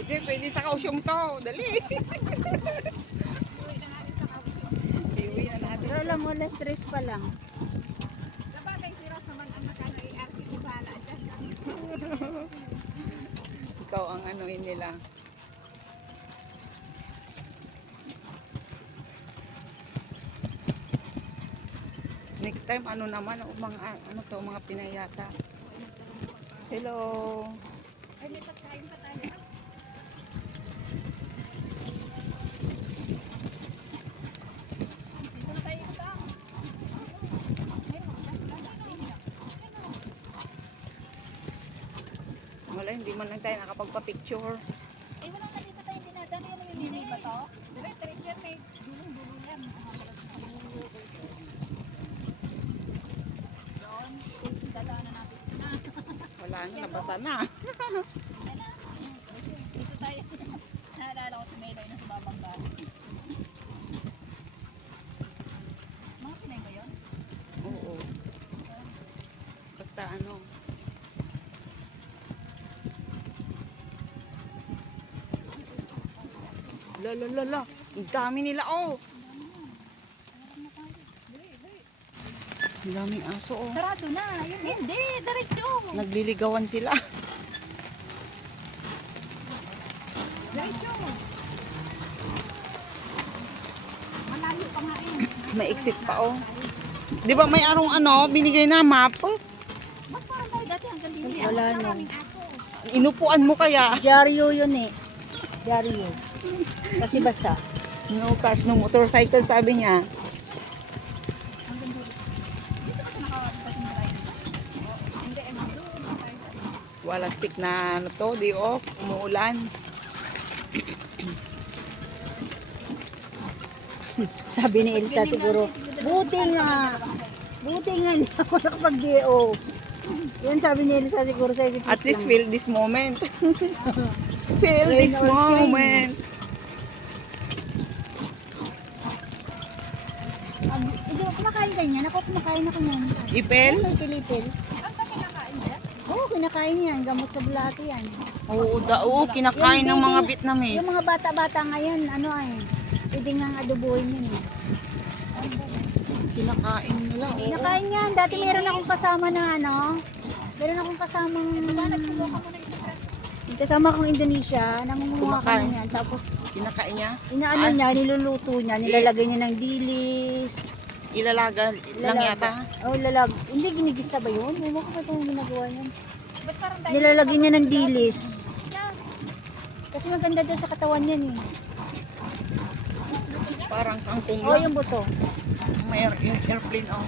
Pwede, pwede sa kausyong to. Dali. Iuwi na natin. Pero alam mo, less stress pa lang. Ikaw ang anuin nila. Next time ano naman mga ano to mga pinayata. Hello. Ay, may pagkain pa tayo. Dito na tayo ito. Wala, hindi man lang tayo nakapagpa-picture. Eh, wala na dito tayo dinadami. Ano yung mini ba to? Direct yan, may gulong-gulong yan. Doon, dala na natin. Wala na, nabasa na. Dito tayo. Naalala ko si Melay na sa babangga. Mga Pinay ba yun? Oo. Basta ano. La. Ang dami nila oh. Ang daming aso oh. Sarado na. Yun, hindi, diretso. Nagliligawan sila. Diretso. Malayo pa nga rin. May exit pa oh. Di ba may arong ano, binigay na map? Ba't parang tayo dati hanggang dito? Wala na. Maraming aso. Inupuan mo kaya? Diaryo yun eh. Diaryo. Kasi basa. No cars, no motorcycle sabi niya. Hanggang dito. Dito ka nakakabot yung drive. Hindi, ano doon. Wala stick na ano to, di off, umuulan. Sabi ni Elsa siguro, buti nga hindi ako nakapag-GO. Yan sabi ni Elsa siguro sa isip. At least feel this moment. Feel Rain this or shine. moment. Hindi ko kumakain ka niyan. Ako kumakain ako niyan. Ipel? May pilipil. Ang kami nakain dyan? Oo, kinakain yan. Gamot sa bulati yan. Oo, kinakain ng mga Yung Vietnamese. Yung mga bata-bata ngayon, ano ay, pwede nga adobohin yun eh. Kinakain nila, oo. Kinakain yan. Dati meron akong kasama na ano, meron akong kasamang, kasama akong Indonesia, namumuha kami Kumakain. yan. Tapos, Kinakain niya. inaano niya, niluluto niya, nilalagay niya ng dilis. Ilalaga lang yata. Oh, hindi ginigisa ba yun? Ewan ko ba itong ginagawa niyan? Ba't parang tayo? Nilalagay niya ng dilis. Kasi maganda doon sa katawan niyan eh. Parang kangkong Oh, lang. yung buto. May airplane, oh.